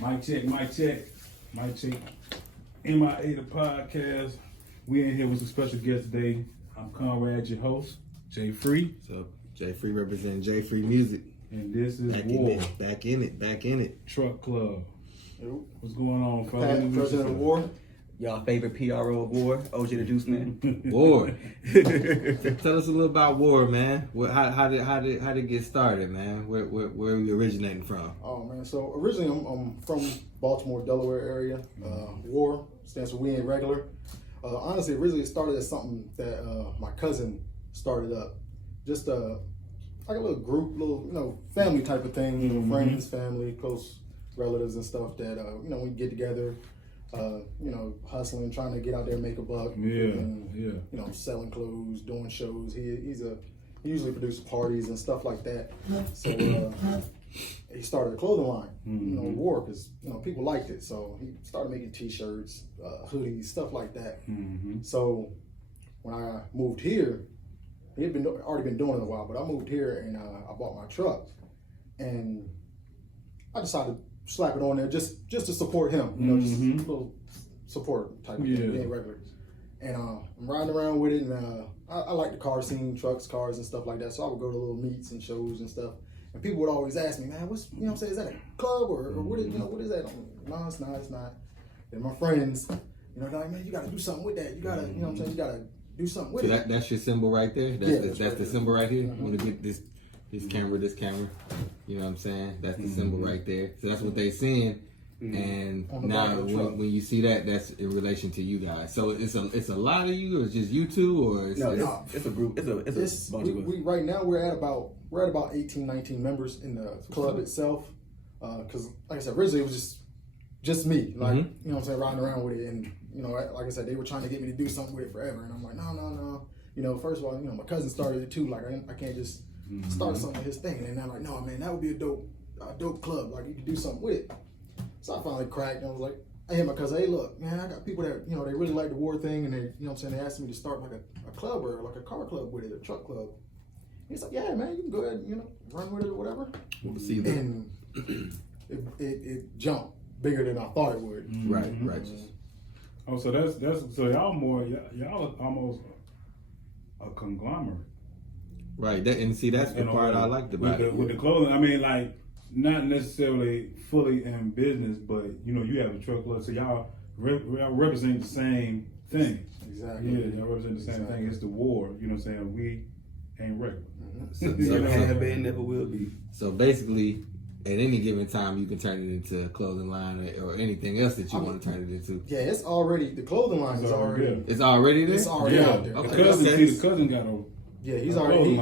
Mic check, MicCheckM.I.A the podcast. We in here with some special guests today. I'm Kunrad, your host, Jay Free. So Jay Free representing Jay Free Music. And this is Back in it. Truck Club. What's going on, fellas? President of W.A.R. Y'all favorite PRO of W.A.R, OJ the Juice Man. W.A.R. Tell us a little about W.A.R, man. How did it get started, man? Where are we originating from? Oh man, so originally I'm from Baltimore, Delaware area. W.A.R stands for We Ain't Regular. Honestly, originally it started as something that my cousin started up. Just like a little group, little family type of thing. Friends, family, close relatives and stuff that we get together. Hustling, trying to get out there and make a buck. Selling clothes, doing shows. He usually produces parties and stuff like that. So he started a clothing line, W.A.R, because people liked it. So he started making T-shirts, hoodies, stuff like that. So when I moved here, he had already been doing it a while, but I moved here and I bought my truck, and I decided to slap it on there just to support him, just a little support type of thing, being regular. And I'm riding around with it, and I like the car scene, trucks, cars, and stuff like that. So I would go to little meets and shows and stuff, and people would always ask me, man, what's is that a club or what is what is that? No, it's not. And my friends, they're like, man, you got to do something with that. You got to, you got to do something with it. That's your symbol right there. That's the symbol right here. I'm gonna get this camera. You know what I'm saying? That's the symbol right there. So that's what they seeing. And now when you see that, that's in relation to you guys. So it's a lot of you, or it's just you two, or it's a group. It's a bunch of us. We right now we're at about 18, 19 members in the club itself. Because like I said, originally it was just me, like riding around with it, and like I said, they were trying to get me to do something with it forever, and I'm like, no. First of all, my cousin started it too. Like I can't just start something with his thing, and I'm like, no, man, that would be a dope club. Like you could do something with it. So I finally cracked, and I was like, I hit my cousin, hey, look, man, I got people that, they really like the W.A.R thing, and they, they asked me to start like a club or like a car club with it, a truck club. He's like, yeah, man, you can go ahead, run with it or whatever. We'll see that. And it jumped bigger than I thought it would. Right. Oh, so that's so y'all almost a conglomerate. Right. That's the part I liked about it. With the clothing, I mean, like, not necessarily fully in business, but you have a truck club, so y'all represent the same thing. Exactly. Yeah, y'all represent the same thing. It's the W.A.R. You know what I'm saying? We ain't regular. Never have been, never will be. So basically, at any given time, you can turn it into a clothing line or anything else that you want to turn it into. Yeah, it's already, the clothing line is already. It's already there? It's already out there. Okay. The cousin got a. Yeah, he's already.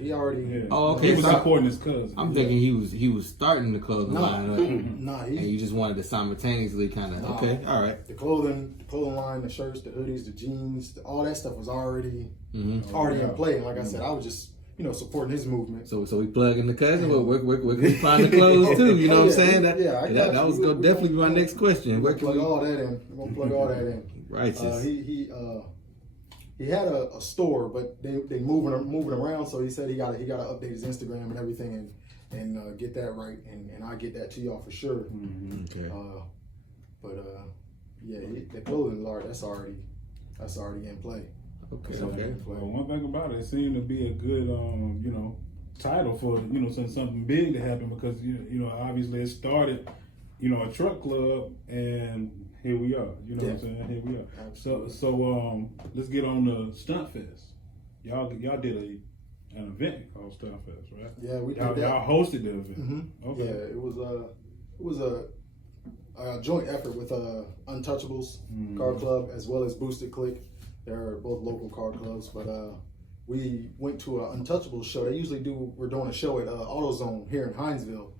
He already. Yeah. Oh, okay. He was supporting his cousin. I'm thinking he was starting the clothing line up, and you just wanted to simultaneously kind of okay, all right. The clothing line, the shirts, the hoodies, the jeans, all that stuff was already in play. And like I said, I was just supporting his movement. So we plug in the cousin. Well, where can we find the clothes too? You know what I'm saying? That was gonna definitely be my next question. Where can plug all that in? We're gonna plug all that in. Righteous. He had a store, but they moving around. So he said he got to update his Instagram and everything and get that right, and I'll get that to y'all for sure. Okay. The clothing art that's already in play. Okay. Well, one thing about it seemed to be a good title for something big to happen, because obviously it started a truck club, and here we are. You know what I'm saying? Here we are. Absolutely. So let's get on the Stunt Fest. Y'all did an event called Stunt Fest, right? Yeah, we did. Y'all hosted the event. Okay. Yeah, it was a joint effort with Untouchables Car Club as well as Boosted Click. They're both local car clubs, but we went to an Untouchables show. We're doing a show at AutoZone here in Hinesville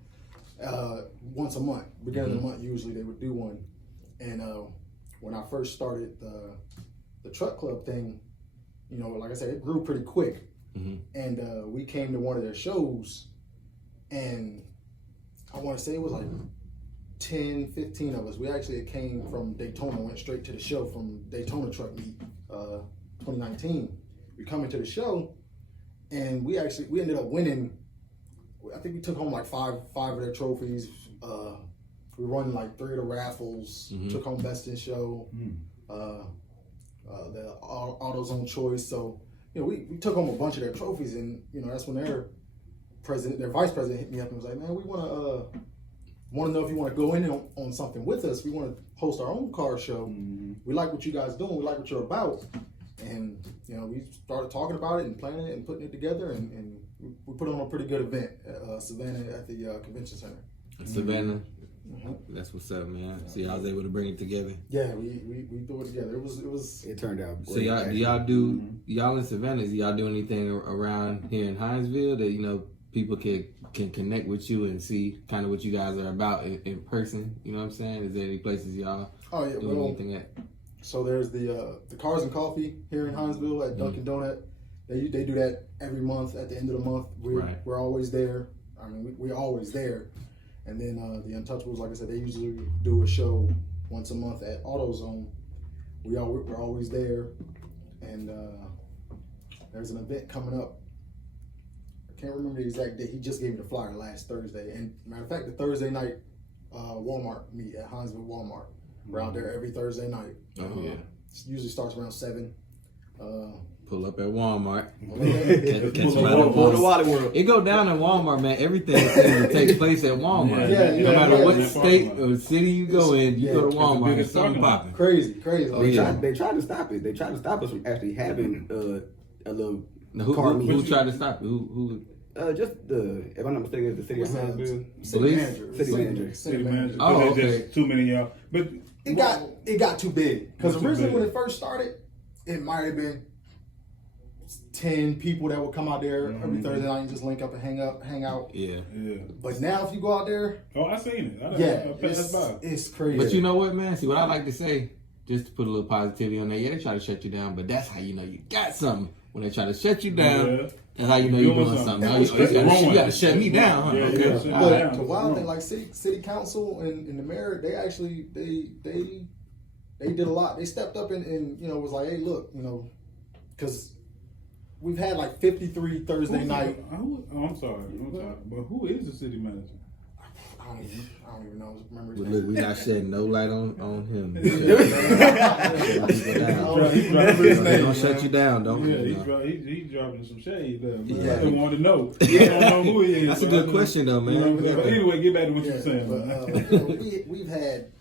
once a month. Beginning of the month, usually they would do one. And when I first started the truck club thing, like I said, it grew pretty quick. And we came to one of their shows, and I want to say it was like 10, 15 of us. We actually came from Daytona, went straight to the show from Daytona Truck Meet 2019. We come into the show, and we ended up winning. I think we took home like five of their trophies. we won like 3 of the raffles. Took home best in show. The AutoZone choice. So we took home a bunch of their trophies, and that's when their vice president hit me up and was like, man, we want to know if you want to go in on something with us. We want to host our own car show. We like what you guys doing. We like what you're about. And we started talking about it and planning it and putting it together, and we put on a pretty good event at Savannah at the convention center. Savannah. That's what's up, man. So y'all was able to bring it together. Yeah, we threw it together. It turned out great. So y'all in Savannah? Do y'all do anything around here in Hinesville that people can connect with you and see kind of what you guys are about in person? You know what I'm saying? Is there any places y'all doing anything at? So there's the Cars and Coffee here in Hinesville at Dunkin' Donut. They do that every month at the end of the month. We're always there. I mean, we're always there. And then the Untouchables, like I said, they usually do a show once a month at AutoZone. We're always there. And there's an event coming up. I can't remember the exact date. He just gave me the flyer last Thursday. And matter of fact, the Thursday night Walmart meet at Hinesville Walmart. We're out there every Thursday night. Oh yeah. It usually starts around 7. Pull up at Walmart. Pull the Wally World. It go down at Walmart, man. Everything seems to take place at Walmart. No matter what state or city you go in, you go to Walmart. It's something popping. Crazy. They tried to stop it. They tried to stop us from actually having a little car meet. Who tried to stop it? Who? Just if I'm not mistaken, the city of Hinesville. City manager. Oh, okay. Just too many y'all. But it got too big because originally when it first started, it might have been 10 people that would come out there every Thursday night and just link up and hang out. Yeah. But now if you go out there, I seen it. It's crazy. But you know what, man? See, what I like to say, just to put a little positivity on there. Yeah, they try to shut you down, but that's how you know you got something. When they try to shut you down, that's how you know you're doing something. You got to shut me down, huh? But the wild thing, like city council and the mayor, they actually they did a lot. They stepped up and was like, hey, look, because we've had like 53 Thursday night. I'm sorry, but who is the city manager? I don't even know. Remember his Look, name. we not shedding no light on him. Don't shut you down, don't. He's dropping some shade there. I didn't want to know. I don't know who he is. That's a good question, though, man. But anyway, get back to what you were saying. We've had,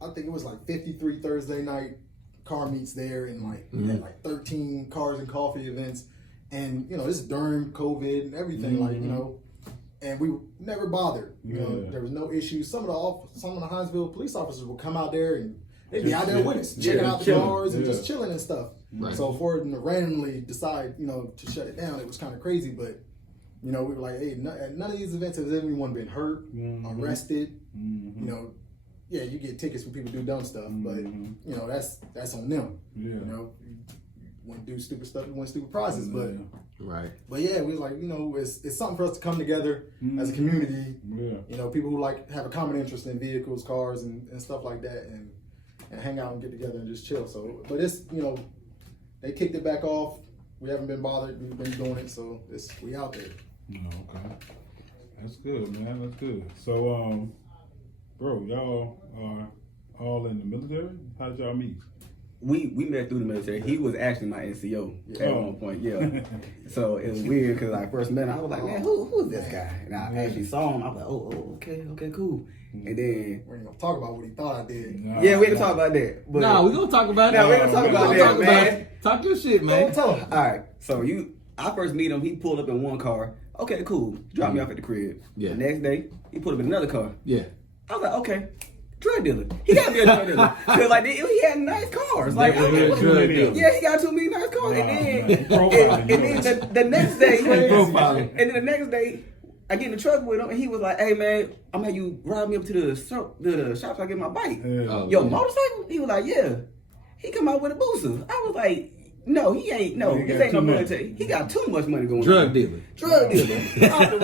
I think it was like 53 Thursday night car meets there, and we had like 13 cars and coffee events, and this is during COVID and everything, and we never bothered. There was no issues. Some of the Hinesville police officers would come out there and they'd be out there with us, checking out the cars and just chilling and stuff. Right. So for them to randomly decide, to shut it down, it was kind of crazy. But we were like, hey, none of these events has anyone been hurt, arrested. Yeah, you get tickets when people do dumb stuff, but that's on them. Want to do stupid stuff, you want stupid prizes, but yeah, we was like, it's something for us to come together as a community. People who have a common interest in vehicles, cars, and stuff like that, and hang out and get together and just chill. So, but it's they kicked it back off. We haven't been bothered. We've been doing it, so we out there. Okay, that's good, man. That's good. So, bro, y'all are all in the military. How did y'all meet? We met through the military. He was actually my NCO at one point, So it was weird because I first met him, I was like, man, who is this guy? And I actually saw him. I was like, okay, cool. And then we're gonna talk about what he thought I did. We ain't gonna talk about that. But we're gonna talk about it. We're gonna talk about that, man. Talk your shit, man. Tell him. All right. So I first meet him. He pulled up in one car. Okay, cool. Dropped me off at the crib. Yeah. The next day, he pulled up in another car. Yeah. I was like, okay. Drug dealer. He gotta be a drug dealer. Cause he had nice cars. He got too many nice cars. And then the next day, the next day, I get in the truck with him, and he was like, "Hey man, I'm gonna have you ride me up to the shop so I get my bike." Motorcycle? He was like, "Yeah." He come out with a booster. I was like, "No, he ain't. No, this ain't no military. He got too much money going on." Drug dealer. Off the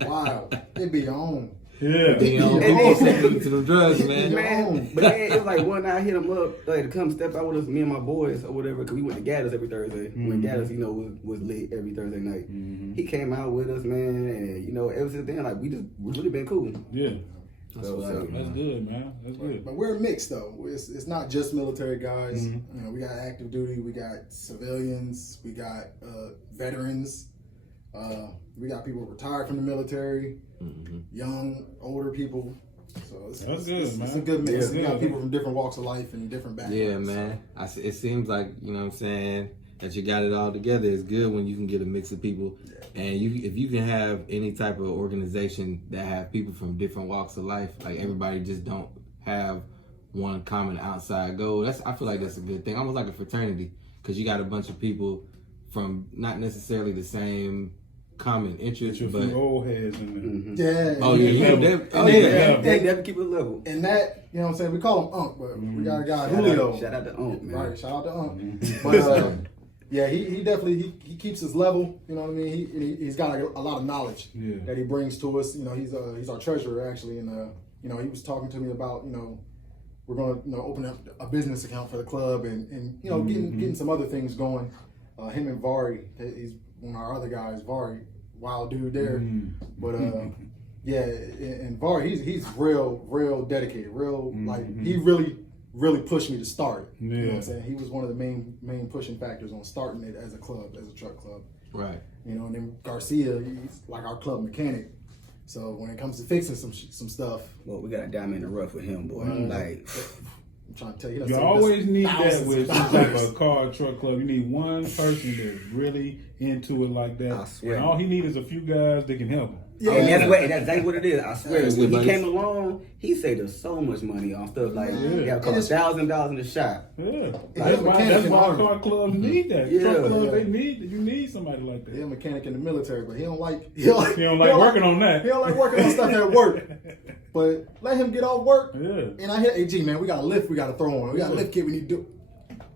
real. Wow, it be on. Yeah. To the drugs, man. But then it was like one night I hit him up to come step out with us, me and my boys or whatever, because we went to Gaddis every Thursday. When Gaddis, was lit every Thursday night. He came out with us, man, and ever since then, we've really been cool. Yeah. So That's good, man. That's good. But we're mixed though. It's not just military guys. You know, we got active duty, we got civilians, we got veterans, we got people retired from the military, young, older people. So it's good, man. It's a good mix. We got people from different walks of life and different backgrounds. Yeah, man. It seems like, you know what I'm saying, that you got it all together. It's good when you can get a mix of people. And if you can have any type of organization that have people from different walks of life, like everybody just don't have one common outside goal. I feel like that's a good thing. Almost like a fraternity, because you got a bunch of people from not necessarily the same common interests, but old heads in there. Yeah. Oh yeah, they never keep it level. And that, you know what I'm saying, we call him Unk, but we got a guy Julio. Shout out to Unk, man. Right, shout out to Unk. But yeah, he definitely he keeps his level. You know what I mean? He's got a lot of knowledge that he brings to us. You know, he's our treasurer actually, and you know, he was talking to me about, you know, we're gonna open up a business account for the club and you know getting some other things going. Him and Vari, he's one of our other guys. Vari, wild dude there, but yeah, and Vari, he's real dedicated, like he really pushed me to start it. You know what I'm saying? He was one of the main pushing factors on starting it as a club, as a truck club. Right. You know, and then Garcia, he's like our club mechanic. So when it comes to fixing some stuff, well, we got a diamond in the rough with him, boy. Like, I'm trying to tell you, you always need that with like a car truck club. You need one person that's really into it like that. I swear. And all he needs is a few guys that can help him. Yeah, and that's exactly what it is. I swear, when he came along, he saved us so much money on stuff like you got a couple $1,000 in the shop. Yeah, that's why car clubs need that. Yeah. Truck clubs, you need somebody like that. He's a mechanic in the military, but he don't like working on that. He don't like working on stuff at work. But let him get off work. Yeah. And I hear, hey G man, we got a lift we got to throw on. We got a lift kit we need to do.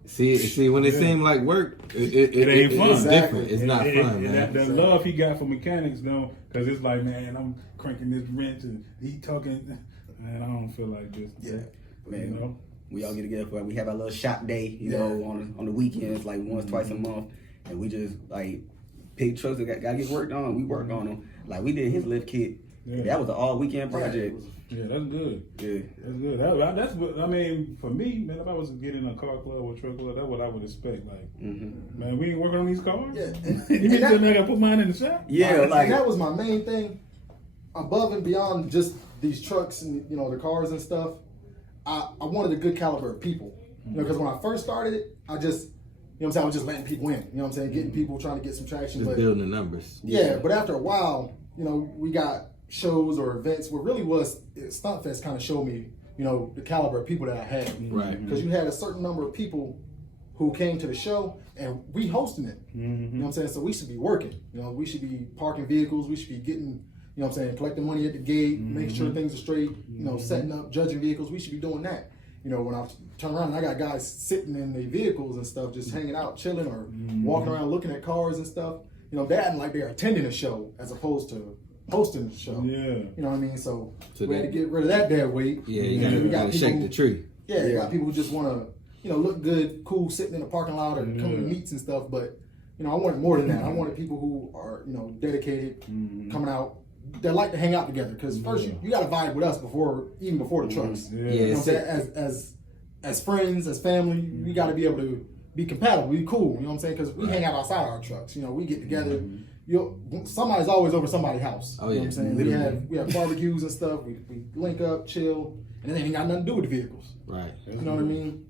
See, when it seems like work, it ain't fun. It's different. It's not fun, man. That love he got for mechanics, though, because it's like, man, I'm cranking this wrench and he talking, man, I don't feel like this. Yeah, man. You know? We all get together. We have our little shop day, you know, on the weekends, like once, twice a month, and we just like pick trucks that got to get worked on. We work on them. Like we did his lift kit. Yeah. That was an all weekend project. Yeah, that's good. Yeah, that's good. That's what I mean. For me, man, if I was getting a car club or truck club, that's what I would expect. Like, man, we ain't working on these cars. Yeah, you mean I gotta put mine in the shop? Yeah, like that was my main thing. Above and beyond just these trucks and you know the cars and stuff, I wanted a good caliber of people. You know, because when I first started it, I just, you know what I'm saying, I was just letting people in. You know what I'm saying, getting people, trying to get some traction. Just building the numbers. Yeah, but after a while, you know, we got shows or events where really was Stunt Fest kind of showed me, you know, the caliber of people that I had. Right. Because you had a certain number of people who came to the show and we hosting it. You know what I'm saying? So we should be working. You know, we should be parking vehicles. We should be getting, you know what I'm saying, collecting money at the gate, making sure things are straight, you know, setting up, judging vehicles. We should be doing that. You know, when I turn around and I got guys sitting in their vehicles and stuff, just hanging out, chilling or walking around looking at cars and stuff. You know, they acting like they're attending a show as opposed to hosting the show. Yeah. You know what I mean? So we had to get rid of that dead weight. Yeah, you gotta shake the tree. Yeah, you got people who just want to, you know, look good, cool, sitting in a parking lot or coming to meets and stuff. But, you know, I wanted more than that. I wanted people who are, you know, dedicated, coming out. They like to hang out together because first you got to vibe with us even before the trucks. You know what I'm saying? As friends, as family, we got to be able to be compatible, be cool. You know what I'm saying? Because we hang out outside our trucks. You know, we get together. Somebody's always over somebody's house. You know what I'm saying? We have barbecues and stuff. We link up, chill, and it ain't got nothing to do with the vehicles. Right. You know what I mean?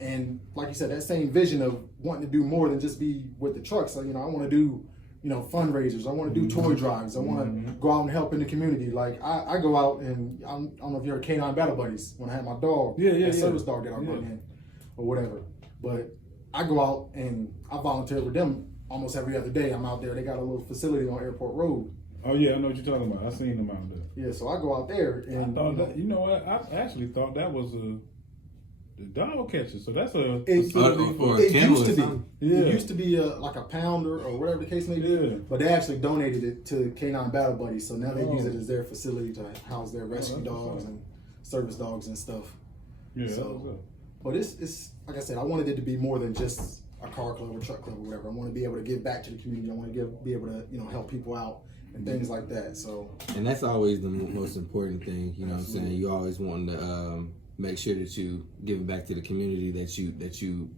And like you said, that same vision of wanting to do more than just be with the trucks. So, you know, I want to do, you know, fundraisers. I want to do toy drives. I want to go out and help in the community. Like I go out and I don't know if you're a Canine Battle Buddies when I had my dog, service dog that I brought in or whatever. But I go out and I volunteer with them almost every other day. I'm out there. They got a little facility on Airport Road. Oh yeah, I know what you're talking about. I seen them out there. Yeah, so I go out there and I thought that, you know what? I actually thought that was the dog catcher. So that's a facility for it used to be. Yeah. It used to be like a pounder or whatever the case may be. Yeah. But they actually donated it to Canine Battle Buddies. So now they use it as their facility to house their rescue dogs and service dogs and stuff. Yeah. So, but it's like I said, I wanted it to be more than just a car club or truck club or whatever. I want to be able to give back to the community. I want to be able to, you know, help people out and things like that. So, and that's always the most important thing. You know what I'm saying? You always want to make sure that you give back to the community that you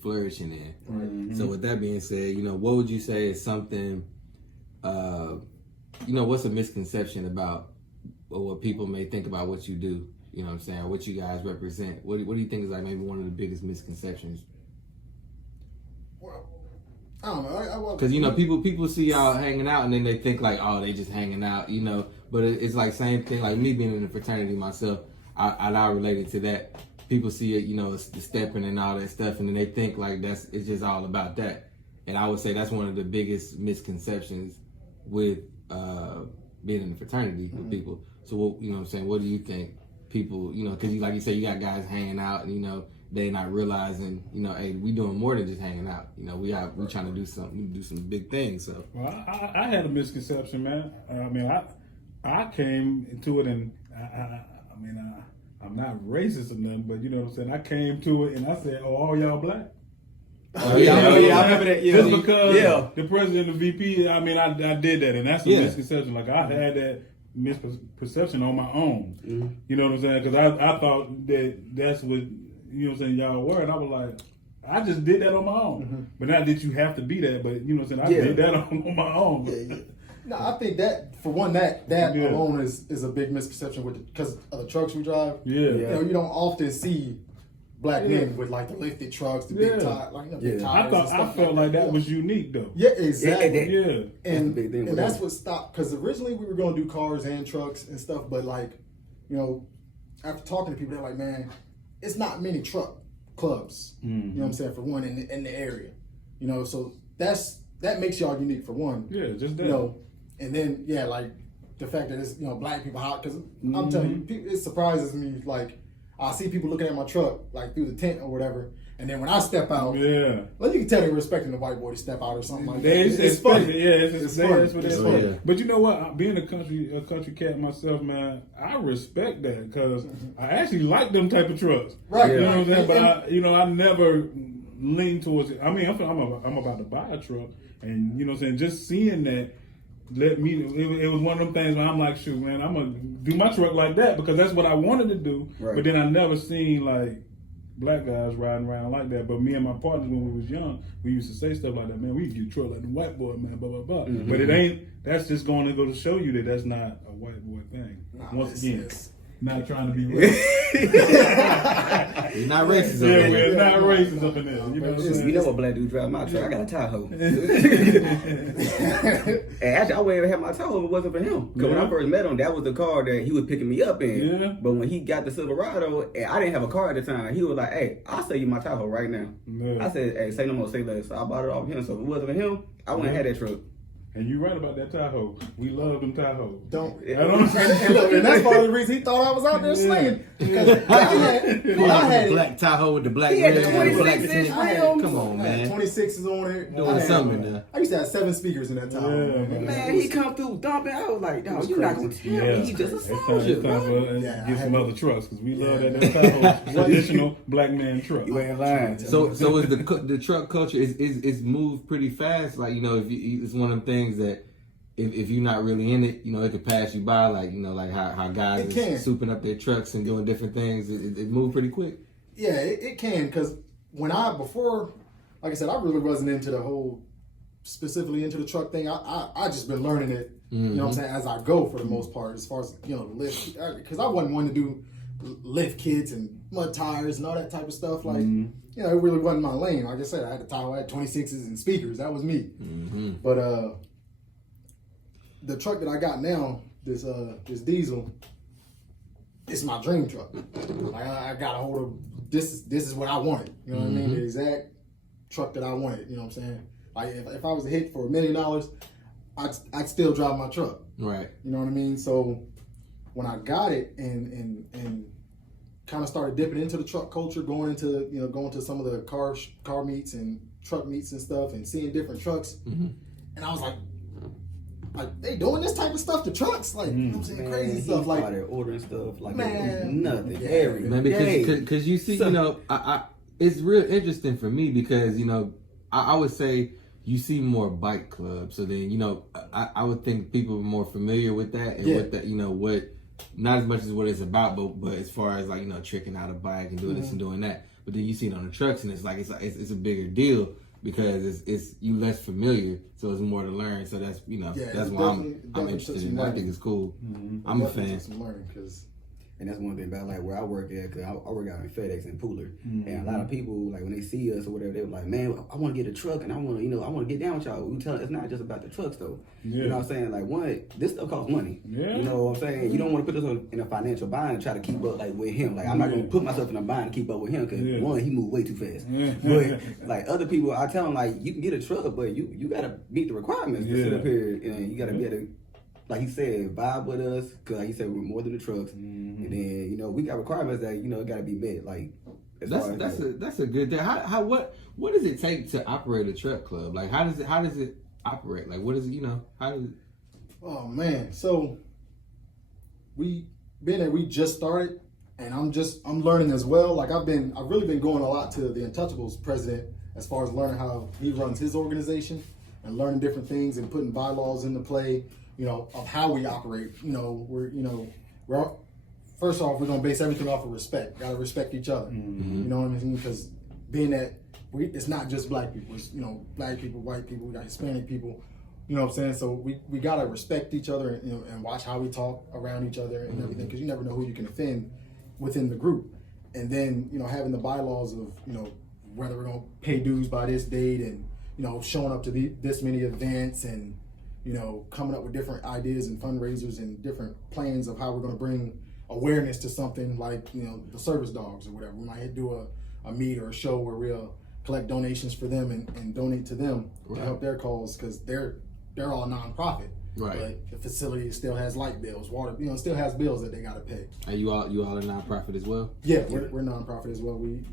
flourishing in. right. So with that being said, what would you say is something, what's a misconception about or what people may think about what you do? You know what I'm saying? What you guys represent. What do you think is like maybe one of the biggest misconceptions? Well, I don't know. Because people see y'all hanging out and then they think like, oh, they just hanging out, But it's like same thing. Like me being in the fraternity myself, I related to that. People see it, the stepping and all that stuff, and then they think like it's just all about that. And I would say that's one of the biggest misconceptions with being in the fraternity with people. So what what I'm saying? What do you think? People, because like you say, you got guys hanging out, and they not realizing, hey, we doing more than just hanging out. We trying to do something, do some big things. So, well, I had a misconception, man. I mean, I came into it, and I'm not racist or nothing, but you know what I'm saying. I came to it, and I said, "Oh, all y'all black." Oh yeah, I remember that. Yeah, just because the president and the VP, I did that, and that's a misconception. Like I had that misperception on my own. Mm-hmm. You know what I'm saying? Because I thought that's what y'all were, and I was like, I just did that on my own. Mm-hmm. But not that you have to be that, but you know what I'm saying? I did that on my own. Yeah. No, I think that for one, that alone is a big misconception because of the trucks we drive. Yeah. You don't often see black men with like the lifted trucks, the big tires, big tires. I felt like that was unique though. Yeah, exactly. Yeah. And big thing. And that's what stopped, because originally we were going to do cars and trucks and stuff, but after talking to people, they're like, man, it's not many truck clubs. Mm-hmm. You know what I'm saying, for one, in the area. So that makes y'all unique for one. Yeah, just that. And then like the fact that it's black people out, because I'm telling you, it surprises me. Like I see people looking at my truck like through the tent or whatever, and then when I step out, you can tell they're respecting the white boy to step out or something like that. It's funny. Yeah, it's funny. It's funny. But you know what? Being a country cat myself, man, I respect that because I actually like them type of trucks. Right. You know what I'm saying? But I never lean towards it. I mean, I'm about to buy a truck, and you know what I'm saying? Just seeing that. It was one of them things where I'm like, shoot, man, I'm gonna do my truck like that because that's what I wanted to do. Right. But then I never seen like black guys riding around like that. But me and my partners, when we was young, we used to say stuff like that, man. We get a truck like the white boy, man, blah blah blah. Mm-hmm. But it ain't. That's just going to go to show you that that's not a white boy thing. Once again, not trying to be racist. You're not racist. We're not racist up in there. You know what I'm saying? You know what black dude drive my truck? I got a Tahoe. And actually, I wouldn't even have my Tahoe if it wasn't for him. Because when I first met him, that was the car that he was picking me up in. Yeah. But when he got the Silverado, and I didn't have a car at the time, he was like, hey, I'll sell you my Tahoe right now. Yeah. I said, hey, say no more, say less. So I bought it off him. So if it wasn't for him, I wouldn't have had that truck. And you're right about that Tahoe. We love them Tahoes. And that's part of the reason he thought I was out there slinging. Because I had black Tahoe with the black had rim the and the black 26 tint. rims. Come on, man. 26s on it. Doing something now. I used to have 7 speakers in that Tahoe. Yeah, Man, he come through dumping. I was like, dog, you're not going to tell me. He's just a It's soldier. time for get some other trucks because we love that Tahoe. Traditional black man truck. You ain't lying. So is the truck culture is moved pretty fast? Like it's one of them things that if you're not really in it, it could pass you by. Like like how guys are souping up their trucks and doing different things. It moved pretty quick. Yeah, it can, because before, like I said, I really wasn't into the whole specifically into the truck thing. I just been learning it. You know what I'm saying, as I go for the most part, as far as the lift, because I wasn't one to do lift kits and mud tires and all that type of stuff. Like it really wasn't my lane. Like I said, I had a Tahoe, I had 26s and speakers. That was me. But the truck that I got now, this diesel, it's my dream truck. Like I got a hold of this is what I wanted. You know what I mean? The exact truck that I wanted. You know what I'm saying? Like if I was to hit for $1 million, I'd still drive my truck. Right. You know what I mean? So when I got it and kind of started dipping into the truck culture, going to some of the car meets and truck meets and stuff, and seeing different trucks, and I was like, they doing this type of stuff to trucks, like you know what I'm saying, crazy stuff, like ordering stuff like man, nothing. Man, because you see, I it's real interesting for me because I would say you see more bike clubs. So then, I would think people are more familiar with that and with that, what, not as much as what it's about, but as far as like, tricking out a bike and doing this and doing that. But then you see it on the trucks and it's it's a bigger deal because it's you less familiar. So it's more to learn. So that's, that's why I'm interested in it. I think it's cool. I'm a fan. And that's one thing about like where I work at, because I work out in FedEx and Pooler, and a lot of people like when they see us or whatever, they were like, "Man, I want to get a truck and I want to, I want to get down with y'all." We tell it's not just about the trucks though. You know what I'm saying? Like this stuff costs money. You know what I'm saying? You don't want to put us in a financial bind and try to keep up like with him. Like I'm not gonna put myself in a bind to keep up with him because one, he moved way too fast. But like other people, I tell them like you can get a truck, but you gotta meet the requirements to sit up here and you gotta be able to. Like he said, vibe with us, because like he said, we're more than the trucks. And then, we got requirements that, it got to be met. Like, that's a good thing. What does it take to operate a truck club? Like, how does it operate? Like, what is it, how does it? Oh, man. So, we just started, and I'm learning as well. Like, I've really been going a lot to the Untouchables president as far as learning how he runs his organization and learning different things and putting bylaws into play. Of how we operate. We're first off, we're gonna base everything off of respect. Gotta respect each other. You know what I mean? Because being that it's not just black people. It's black people, white people, we got Hispanic people. You know what I'm saying? So we gotta respect each other and watch how we talk around each other and everything. Because you never know who you can offend within the group. And then having the bylaws of whether we're gonna pay dues by this date and showing up to this many events and coming up with different ideas and fundraisers and different plans of how we're going to bring awareness to something like, the service dogs or whatever. We might do a meet or a show where we'll collect donations for them and donate to them to help their cause because they're all nonprofit. Right. But the facility still has light bills, water, still has bills that they got to pay. Are you all a nonprofit as well? Yeah, we're nonprofit as well. We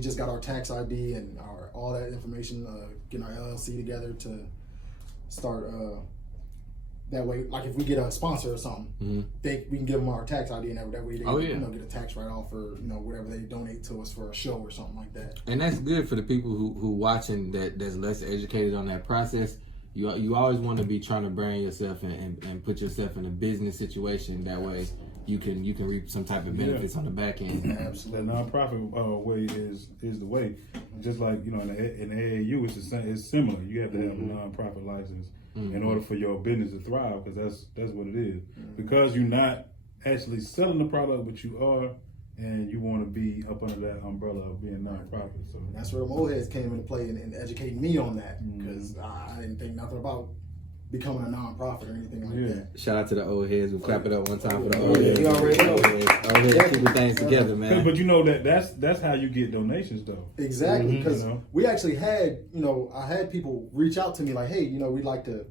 just got our tax ID and all that information, getting our LLC together to start that way. Like if we get a sponsor or something, we can give them our tax ID and that way they get a tax write off for whatever they donate to us for a show or something like that. And that's good for the people who watching that's less educated on that process. You always want to be trying to brand yourself and put yourself in a business situation. That way you can reap some type of benefits on the back end. Absolutely. The nonprofit way is the way. Just like in the AAU, it's similar. You have to have a nonprofit license in order for your business to thrive, because that's what it is. Because you're not actually selling the product, but you are, and you want to be up under that umbrella of being nonprofit. So that's where the old heads came into play and educating me on that, because I didn't think nothing about becoming a nonprofit or anything like that. Shout out to the old heads. We'll clap it up one time for the old heads. You already know. Old heads keeping things together, man. But that's how you get donations, though. Exactly, because we actually had I had people reach out to me like, hey, we'd like to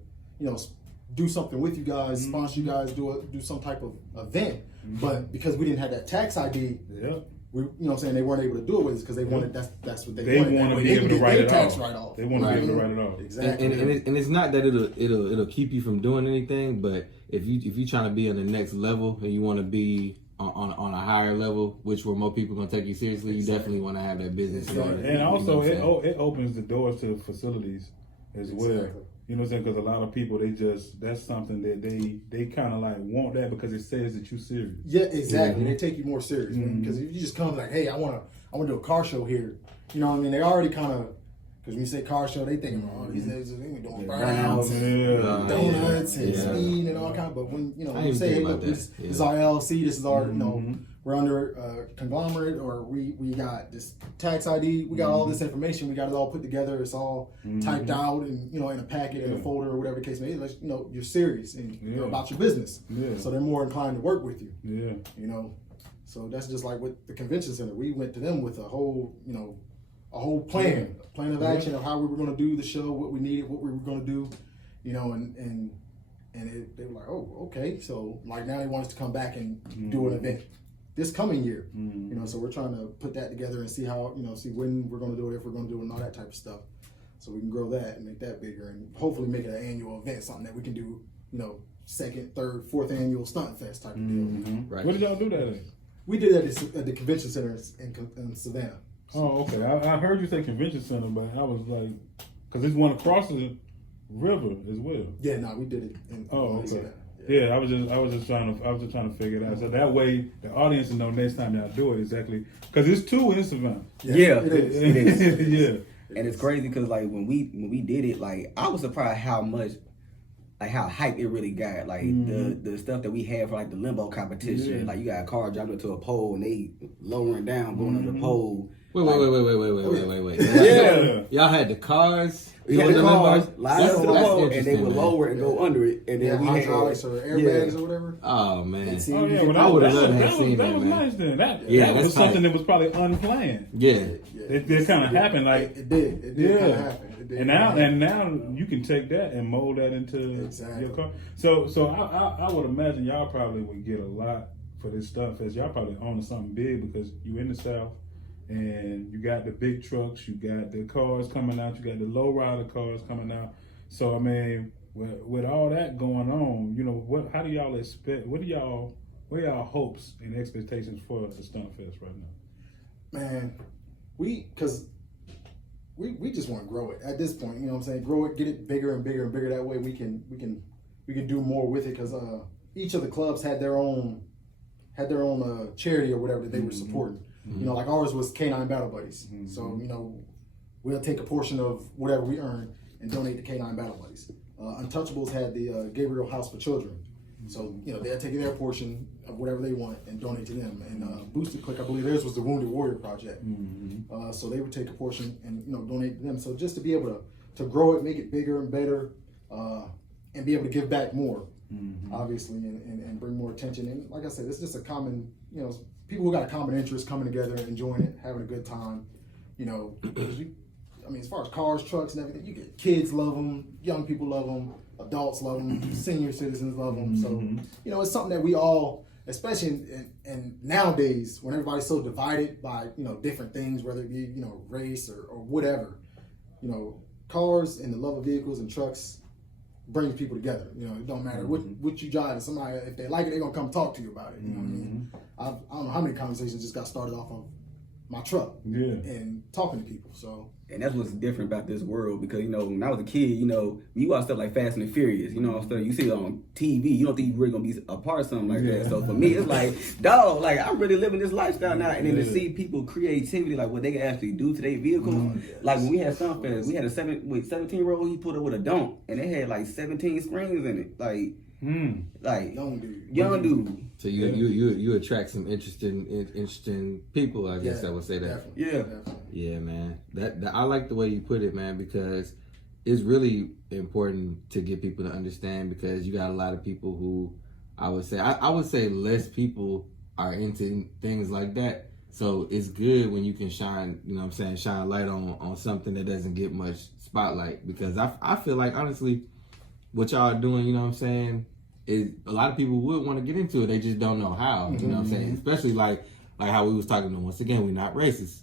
do something with you guys, sponsor you guys, do some type of event. But because we didn't have that tax ID, we, they weren't able to do it with us because they wanted that's what they wanted. They want to be able to write it tax off. write-off. They want to be able to write it off. Exactly. And it's not that it'll keep you from doing anything, but if you trying to be on the next level and you want to be on a higher level, which where more people are gonna take you seriously, you definitely want to have that business started. And also it opens the doors to facilities as well. You know what I'm saying? Because a lot of people, that's something that they kind of like want that because it says that you're serious. Yeah, exactly. They take you more serious, man. Because if you just come like, hey, I want to do a car show here. You know what I mean? They already kind of, because when you say car show, they think, these days we doing burnouts and donuts and speed and all kind of. But when when you say, hey, look, this is our LLC, this is our we're under a conglomerate, or we got this tax ID, we got all this information, we got it all put together, it's all typed out and in a packet, in a folder, or whatever the case may be. You're serious and you're about your business, so they're more inclined to work with you. So that's just like with the convention center. We went to them with a whole plan of action of how we were going to do the show, what we needed, what we were going to do, and they were like, oh, okay. So like now they want us to come back and do an event this coming year, so we're trying to put that together and see how, see when we're going to do it, if we're going to do it, and all that type of stuff, so we can grow that and make that bigger and hopefully make it an annual event, something that we can do, second, third, fourth annual stunt fest type of deal. Right. What did y'all do that at? We did that at the convention center in Savannah. Oh, okay. I heard you say convention center, but I was like, Because there's one across the river as well. Yeah, no, we did it. Okay. Yeah, I was just trying to figure it out. So that way the audience will know next time y'all do it exactly. Because it's 2 in Savannah. Yeah, it is. Yeah. And it's crazy because like when we did it, like I was surprised how hype it really got. Like the stuff that we had for like the limbo competition. Like you got a car jumping into a pole and they lowering down going on the pole. Wait. Yeah. Y'all had the cars. We had the cars lined up to the That's pole and they would interesting, lower and go under it. And then we had hydraulics or airbags or whatever. Oh man. Oh yeah, I would have loved to have seen that that, was man. nice then. That that's was something tight. that was probably unplanned. Yeah. It kind of happened like It did kind of happen. It did and now you can take that and mold that into your car. So I would imagine y'all probably would get a lot for this stuff as y'all probably own something big because you in the South and you got the big trucks, you got the cars coming out, you got the low rider cars coming out. So I mean, with all that going on, you know, how do y'all expect? What are y'all hopes and expectations for the Stunt Fest right now? Man, we just want to grow it at this point. You know what I'm saying? Grow it, get it bigger and bigger and bigger. That way we can do more with it because each of the clubs had their own charity or whatever that they were supporting. You know, like ours was Canine Battle Buddies. So you know, we'll take a portion of whatever we earn and donate to Canine Battle Buddies. Untouchables had the Gabriel House for Children. So, you know, they'll take their portion of whatever they want and donate to them. And Boosted Click, I believe theirs was the Wounded Warrior Project. So they would take a portion and, you know, donate to them. So just to be able to grow it, make it bigger and better, and be able to give back more, obviously, and bring more attention. And like I said, it's just a common, you know, people who got a common interest coming together, enjoying it, having a good time, you know, I mean, as far as cars, trucks, and everything, you get kids love them, young people love them, adults love them, senior citizens love them. So, you know, it's something that we all, especially in nowadays, when everybody's so divided by, you know, different things, whether it be, you know, race or whatever, you know, cars and the love of vehicles and trucks brings people together. You know, it don't matter what you drive. Somebody, if they like it, they're gonna come talk to you about it. You know what I mean? I don't know how many conversations just got started off of my truck and talking to people. So, and that's what's different about this world because, you know, when I was a kid, you know, you watch stuff like Fast and the Furious, you know, stuff you see it on TV, you don't think you're really gonna be a part of something like that. So for me, it's like, dog, like I'm really living this lifestyle now, and then to see people creativity, like what they can actually do to their vehicles. Like when we had Sunfest, we had a 17-year-old, he put up with a donk, and they had like 17 screens in it, like young dude. So you attract some interesting people, I guess I would say that. Definitely. Yeah, man. That I like the way you put it, man, because it's really important to get people to understand because you got a lot of people who I would say less people are into things like that. So it's good when you can shine, you know what I'm saying, shine a light on something that doesn't get much spotlight because I feel like honestly what y'all are doing, you know what I'm saying, is a lot of people would want to get into it. They just don't know how. You know what I'm saying? Especially like how we was talking to once again, we're not racist.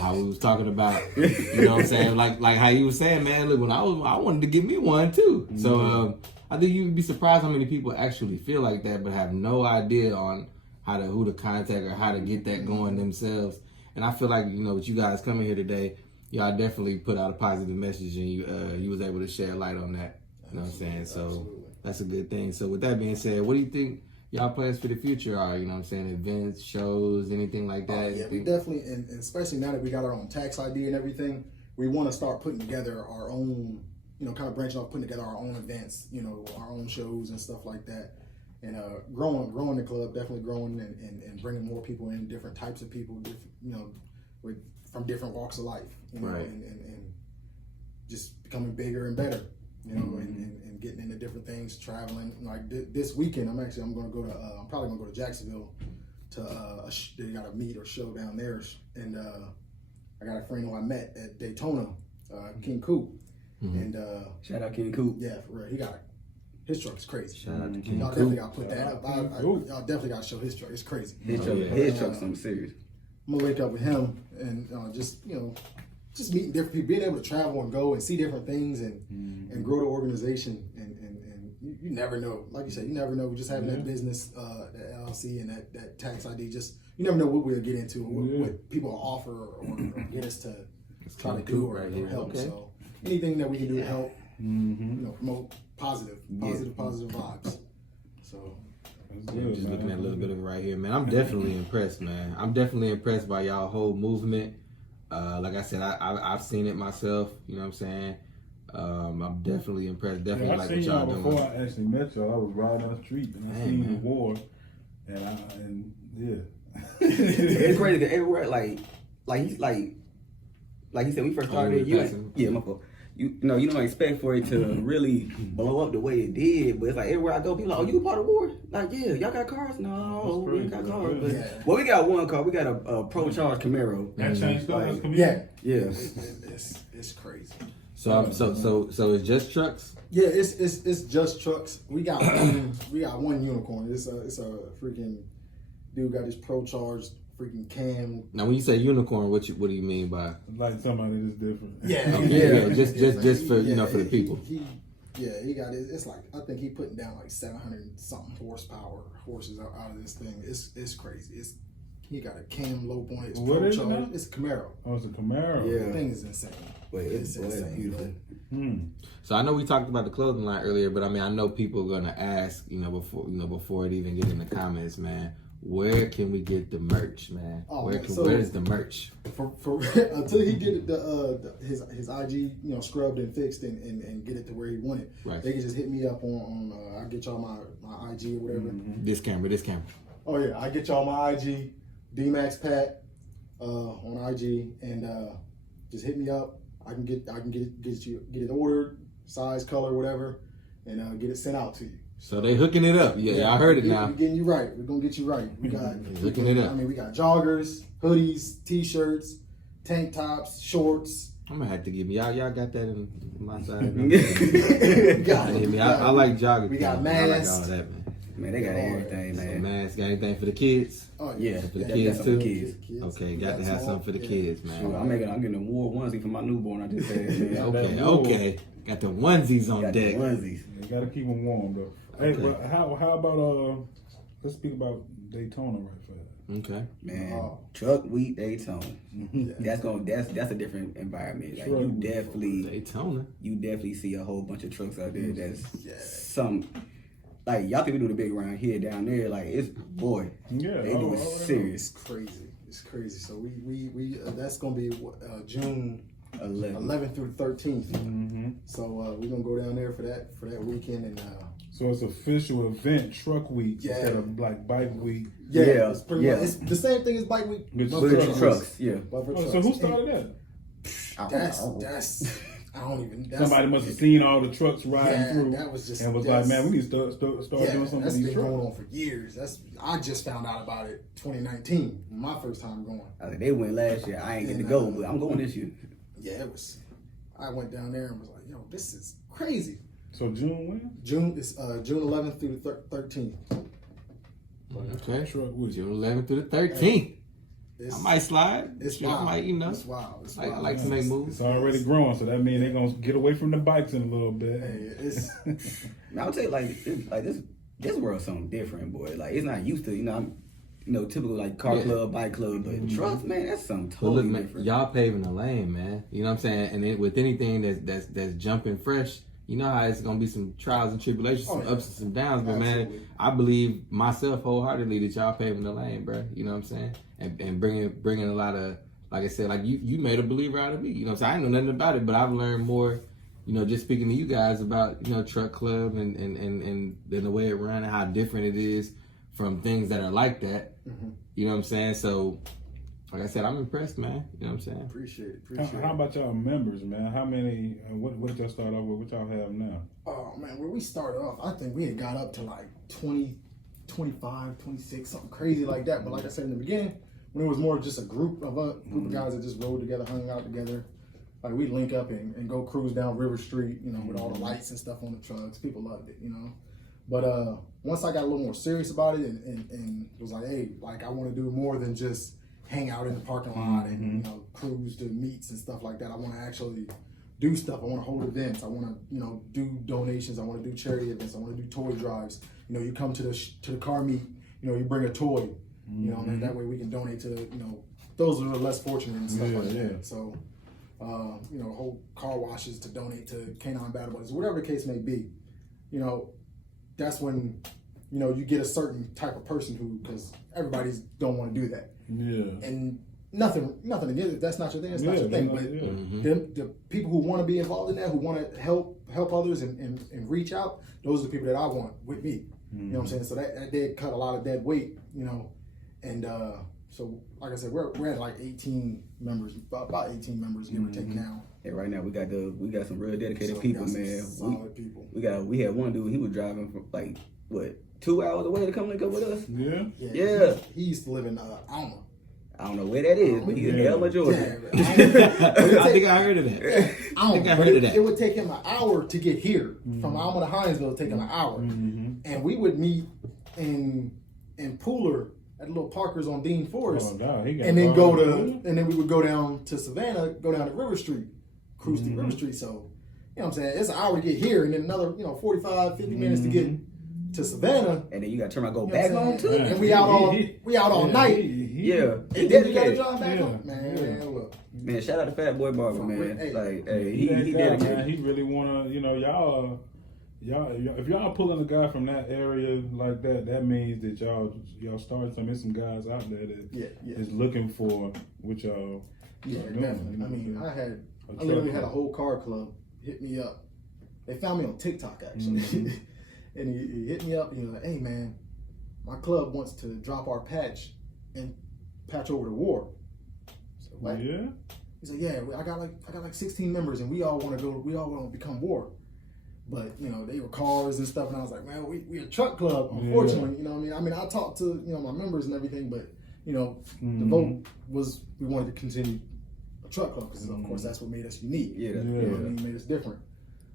How we was talking about, you know what I'm saying? Like how you was saying, man, look, when I wanted to get me one too. So I think you'd be surprised how many people actually feel like that but have no idea on who to contact or how to get that going themselves. And I feel like, you know, with you guys coming here today, y'all definitely put out a positive message and you was able to shed light on that. You know what I'm saying? So that's a good thing. So with that being said, what do you think y'all plans for the future are? You know what I'm saying? Events, shows, anything like that? Yeah, we definitely, and especially now that we got our own tax ID and everything, we want to start putting together our own, you know, kind of branching off, putting together our own events, you know, our own shows and stuff like that. And growing the club, definitely growing and bringing more people in, different types of people, you know, from different walks of life, you know, and just becoming bigger and better. You know, and getting into different things, traveling. Like this weekend, I'm probably gonna go to Jacksonville to they got a meet or show down there, and I got a friend who I met at Daytona, King Coop, and shout out King Coop. Yeah, for real, his truck is crazy. Shout out to King Y'all Coop. definitely gotta put that up. Y'all definitely gotta show his truck. It's crazy. His truck's something serious. I'm gonna link up with him and just meeting different people, being able to travel and go and see different things and grow the organization and you never know. Like you said, you never know. Just having that business, that LLC and that tax ID, just you never know what we'll get into, what people offer or get us to try to do or help. Okay. So anything that we can do to help, promote positive vibes. So. I'm just looking at a little bit of it right here, man. I'm definitely impressed, man. I'm definitely impressed by y'all whole movement. Like I said, I've seen it myself. You know what I'm saying? I'm definitely impressed. Definitely like what y'all doing. Before I actually met y'all, I was riding on the street and I seen the war, and it's crazy because everywhere, like he said, when we first started, my fault. You don't expect for it to really blow up the way it did, but it's like everywhere I go, people are like, oh, you a part of war? Like, yeah, y'all got cars? No, we ain't got cars. But, well, we got one car. We got a Pro Charge Camaro. That changed cars? Yeah. It's crazy. So it's just trucks? Yeah, it's just trucks. We got one unicorn. It's a freaking dude got this Pro Charge freaking cam. Now, when you say unicorn, what do you mean by? Like somebody that's different. Yeah. Just for for the people. He got it. It's like I think he putting down like 700 something horses out of this thing. It's crazy. He got a cam lope on it. It's what is it? It's a Camaro. Oh, it's a Camaro. Yeah, the thing is insane. It's insane. Beautiful. So I know we talked about the clothing line earlier, but I mean I know people are gonna ask, before it even get in the comments, man. Where can we get the merch, man? Where is the merch? For until he get his IG, scrubbed and fixed and get it to where he want it. Right. They can just hit me up on I'll get y'all my IG or whatever. Mm-hmm. This camera. Oh yeah, I get y'all my IG, DMax Pat on IG, and just hit me up. I can get it ordered, size, color, whatever, and get it sent out to you. So they hooking it up. Yeah, I heard it now. We're getting you right. We're gonna get you right. We got hooking it up. I mean, we got joggers, hoodies, t-shirts, tank tops, shorts. I'm gonna have to give me y'all got that in my side. I like joggers. We got masks. I like all that, man. Man, they got everything, man. So masks, got anything for the kids? Oh yeah, for the kids too. Kids. Okay, got to have something for the kids, man. Sure, I'm getting a war onesie for my newborn. I just said, okay. Got the onesies on deck. You gotta keep them warm though. Hey, Okay. but how about let's speak about Daytona right fast. Okay. Man, truck week Daytona. That's a different environment. Like you definitely see a whole bunch of trucks out there. That's some. Like y'all think we do the big round here, down there. Like they do it serious. It's crazy. So we that's gonna be June 11th through the 13th. Mm-hmm. So we're gonna go down there for that weekend and. So it's official event truck week instead of like bike week. Yeah. It's pretty much, it's the same thing as bike week. With trucks. Yeah. So who started that? That's. I don't even. Somebody must have seen all the trucks riding through. That was just and was like, man, we need to start doing something. That's with these been trucks. going on for years. I just found out about it 2019, my first time going. I think they went last year. I ain't get to go, but I'm going this year. Yeah, it was. I went down there and was like, yo, this is crazy. So June when? June 11th through the 13th. Okay. Truck week. June 11th through the 13th. I might slide. It's wild. I might, It's wild. I like to make moves. It's already growing, so that means they're gonna get away from the bikes in a little bit. Hey, I'll tell you, this world's something different, boy. Like it's not used to, typical like car club, bike club, but trucks, man, that's something totally different. Y'all paving the lane, man. You know what I'm saying? And with anything that's jumping fresh, you know how it's gonna be some trials and tribulations, some ups and some downs. But man, I believe myself wholeheartedly that y'all paving the lane, bro. You know what I'm saying? And bringing a lot of, like I said, like you made a believer out of me. You know what I'm saying? I know nothing about it, but I've learned more. Just speaking to you guys about truck club and the way it runs and how different it is from things that are like that. Mm-hmm. You know what I'm saying? So. Like I said, I'm impressed, man. You know what I'm saying? Appreciate it. How about y'all members, man? How many, what did y'all start off with? What y'all have now? Oh, man, where we started off, I think we had got up to like 20, 25, 26, something crazy like that. But like I said in the beginning, when it was more just a group of guys that just rode together, hung out together, like we'd link up and go cruise down River Street, with all the lights and stuff on the trucks. People loved it, But once I got a little more serious about it and was like, hey, like I want to do more than just hang out in the parking lot and cruise to meets and stuff like that. I want to actually do stuff. I want to hold events. I want to do donations. I want to do charity events. I want to do toy drives. You come to the car meet. You bring a toy. And that way we can donate to those who are less fortunate and stuff like that. So whole car washes to donate to canine battle buddies, whatever the case may be. That's when you get a certain type of person who, because everybody's don't want to do that. Yeah. And nothing against it. That's not your thing. It's not your thing. But the people who want to be involved in that, who want to help others and reach out, those are the people that I want with me. You know what I'm saying? So that did cut a lot of dead weight. And so like I said, we're at like 18 members, about 18 members, give or take now. And right now we got some real dedicated people, man. Solid people. We had one dude. He was driving from like 2 hours away to come link up with us. Yeah. He used to live in Alma. I don't know where that is, but he's in Elma, Georgia. I think I heard of that. I think I heard of that. It would take him an hour to get here. From Alma to Hinesville, it would take him an hour. And we would meet in Pooler at little Parkers on Dean Forest. And then we would go down to Savannah, go down to River Street, cruise through River Street. So, you know what I'm saying? It's an hour to get here and then another, 45, 50 minutes to get to Savannah. And then you got to turn around, go back home too. And we out all night. Yeah. And then you got to drive back home. Man, look. Man, shout out to Fat Boy Barber, man. He dedicated. dedicated. He really wanna, y'all, if y'all pulling a guy from that area like that, that means that y'all started some. There's some guys out there that is looking for what y'all. Yeah, definitely. I mean, I literally had a whole car club hit me up. They found me on TikTok actually, and he hit me up and he was like, "Hey man, my club wants to drop our patch and patch over to WAR." So, what? Yeah. He said, "Yeah, I got like 16 members and we all want to go. We all want to become WAR." But they were cars and stuff, and I was like, "Man, we a truck club, unfortunately." You know what I mean? I mean, I talked to my members and everything, but the vote was we wanted to continue a truck club because of course that's what made us unique. Yeah, you know what I mean? Made us different.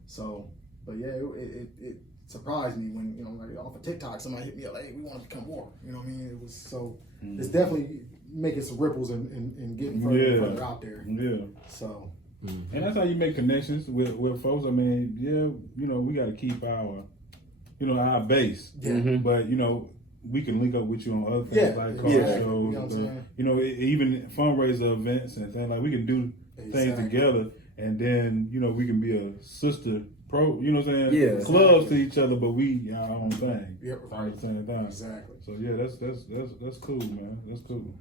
So, but yeah, it surprised me when like off of TikTok somebody hit me up like, "Hey, we want to become WAR." You know what I mean? It was so it's definitely making some ripples and getting further out there. Yeah. So. And that's how you make connections with folks. I mean, we got to keep our, our base. Yeah. But we can link up with you on other things like car shows. Even fundraiser events and things like we can do things together, and then we can be a sister pro. You know what I'm saying? Yeah. Clubs to each other, but we our own thing. Yep. At the same time. Exactly. So that's cool, man. That's cool.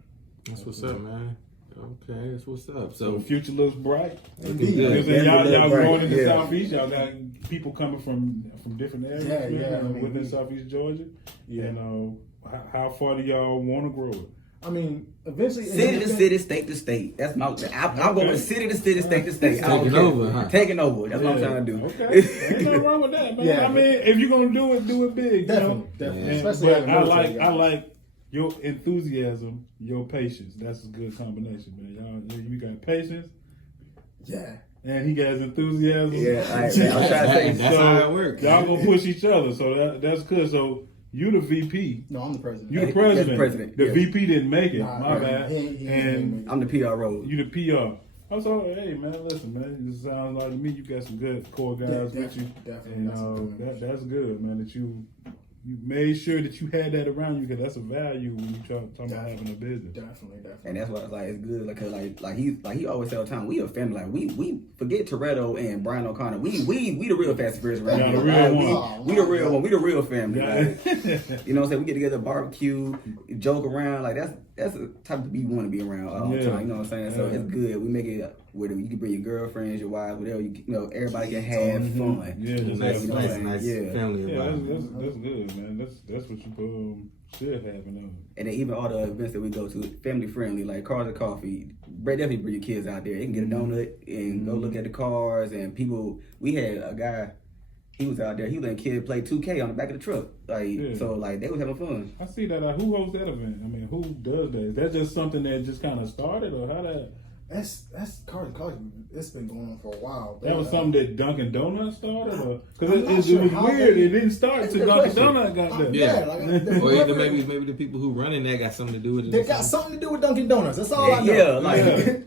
That's what's up, man. Okay, that's what's up. So the future looks bright. Indeed. Y'all going into Southeast. Y'all got people coming from different areas within Southeast Georgia. Yeah. How far do y'all want to grow it? I mean, eventually city to city, state to state. That's my. I'm going city to city, state to state. Taking over, huh? Taking over. That's what I'm trying to do. Okay, ain't nothing wrong with that, man. I mean, if you're gonna do it big. Definitely. Especially I like your enthusiasm, your patience. That's a good combination, man. You got patience. Yeah. And he got enthusiasm. Yeah, I'm trying to say that's how it works. Y'all gonna push each other, so that's good. So you the VP. No, I'm the president. You the president. Yes, president. The VP didn't make it. My bad. And I'm the PRO. You the PR. I was like, hey man, listen man, it sounds like to me you got some good core guys with you. Definitely. And that's good, man, that you made sure that you had that around you because that's a value when you talk about having a business. Definitely. And that's why it's good. Like he always tell time we a family. Like we forget Toretto and Brian O'Connor. We the real Fast and Furious around here. We the real one. We the real family. Like, you know what I'm saying? We get together, barbecue, joke around. Like that's the type of people you want to be around all the time. You know what I'm saying? So it's good. We make it where you can bring your girlfriends, your wives, whatever. Everybody can have fun. Yeah, nice family environment. That's good, man. That's what you should have. And then even all the events that we go to, family friendly, like Cars and Coffee. Definitely bring your kids out there. They can get a donut and go look at the cars. And people, we had a guy. He was out there. He letting kids play 2K on the back of the truck. So they was having fun. I see that. Who hosts that event? I mean, who does that? Is that just something that just kind of started, or how that? That's Cars and Coffee. It's been going on for a while. That was something that Dunkin' Donuts started, because it was weird. It didn't start until Dunkin' Donuts got there. Yeah, or either maybe the people who running that got something to do with it. They got something to do with Dunkin' Donuts. That's all I know.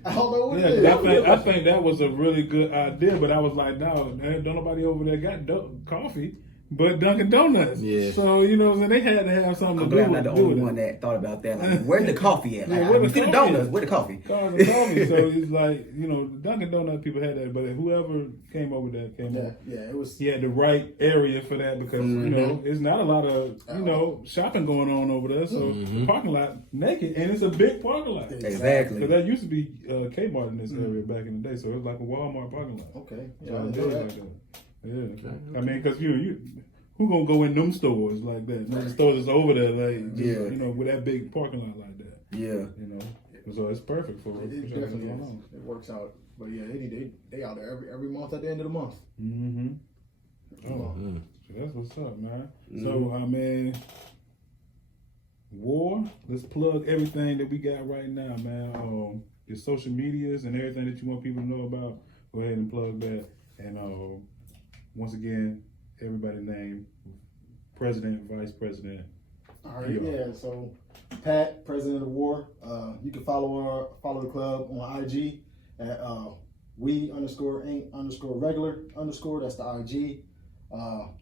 I don't know what it is. I think that was a really good idea, but I was like, no, don't nobody over there got coffee. but Dunkin' Donuts. Yeah. So, you know, they had to have something I'm to glad do I'm not the do only with one it. that thought about that. Like, where's the coffee at? Like, Yeah, where we the see the coffee donuts. at? Where the coffee? Cars and coffee. So it's like, you know, the Dunkin' Donut people had that, but whoever came up with that came up. Yeah, it was. He had the right area for that because, you know, it's not a lot of, you know, shopping going on over there. So the parking lot naked, and it's a big parking lot. Exactly. Because that used to be Kmart in this area back in the day, so it was like a Walmart parking lot. Okay. So Yeah, I it know was that. like that. Yeah. I mean, because you who gonna go in them stores like that? The stores that's over there, like, you know, with that big parking lot like that. Yeah. You know, so it's perfect for It definitely is. It works out. But yeah, they out there every month at the end of the month. Mm-hmm. Oh, so that's what's up, man. So I mean, WAR. Let's plug everything that we got right now, man. Your social medias and everything that you want people to know about. Go ahead and plug that. And once again, everybody name president, vice president. All right, yeah. So Pat, president of WAR. You can follow the club on IG at we_Aint_regular_. That's the IG. Well,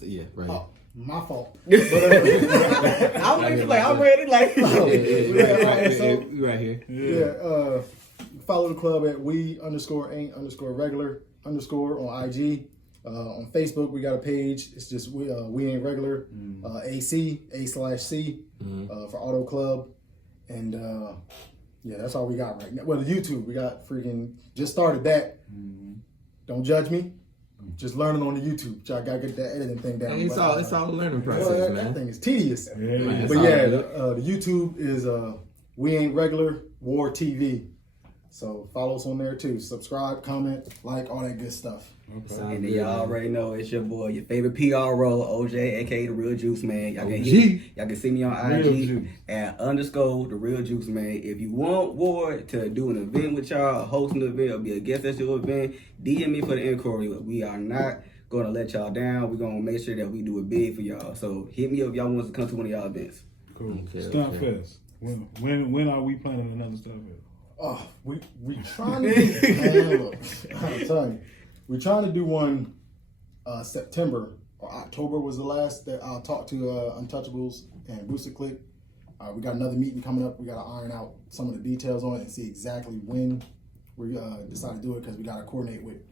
yeah, right. Oh, my fault. I'm ready. Like, I'm ready. Like, Right here. Yeah. Follow the club at we_Aint_regular_ on IG. On Facebook, we got a page. It's just we ain't regular. AC A/C for Auto Club, and yeah, that's all we got right now. Well, the YouTube, we got freaking just started that. Don't judge me. Just learning on the YouTube. I gotta get that editing thing down. Hey, it's all a learning process, that man. thing is tedious. Yeah. But yeah, the YouTube is We Ain't Regular WAR TV. So follow us on there too. Subscribe, comment, like, all that good stuff. Okay. and then y'all already know it's your boy, your favorite PRO, OJ, aka the Real Juice Man. Y'all can y'all can see me on IG at _ the Real Juice Man. If you want WAR to do an event with y'all, host an event, or be a guest at your event, DM me for the inquiry. We are not gonna let y'all down. We're gonna make sure that we do it big for y'all. So hit me up if y'all want to come to one of y'all events. Cool. Okay, Stunt Fest. When are we planning another Stunt Fest? Oh, we trying to do, man, look, I'm telling you, we're trying to do one September or October was the last that I talked to Untouchables and Booster Click. We got another meeting coming up. We got to iron out some of the details on it and see exactly when we decide to do it, because we got to coordinate with